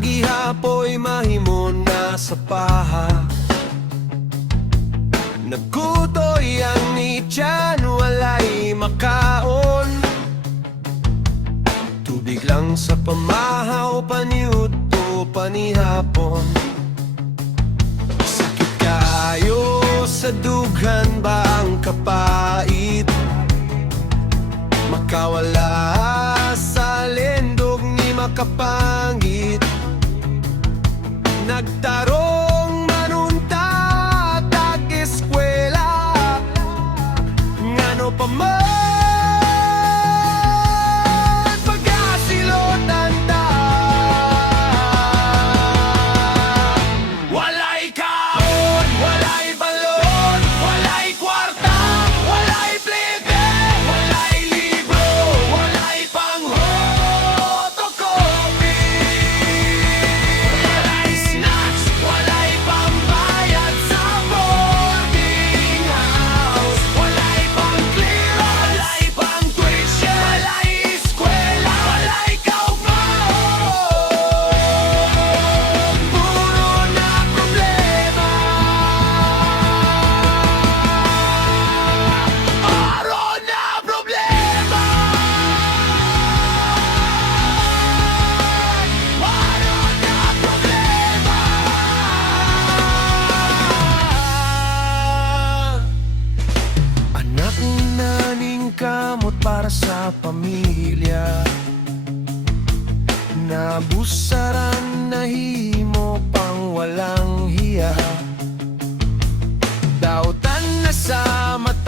Gihapoy mahimon na sa paha. Nagkutoy ang ityan, walay makaon. Tubig lang sa pamahaw, paniudto, panihapon. Sakit kaayo sa dughan ba ang kapait? Makawala sa lendog ni makapangit. Nagtarong manunta tag-eskwela, ngano pa man pagkasilotan ta. Walay kaon, walay balon, walay kwarta, walay plebe, walay libro, walay pang-photocopy. Walay snacks, walay pambayad sa boarding house, walay pang-clear, walay pang-tuition, walay eskwela, walay kaugmahon. Puro na problema, puro na problema, puro na problema. Anak naning kamot para sa pamilya, nabusaran nahimo pang walang hiya. Dautan na sa mata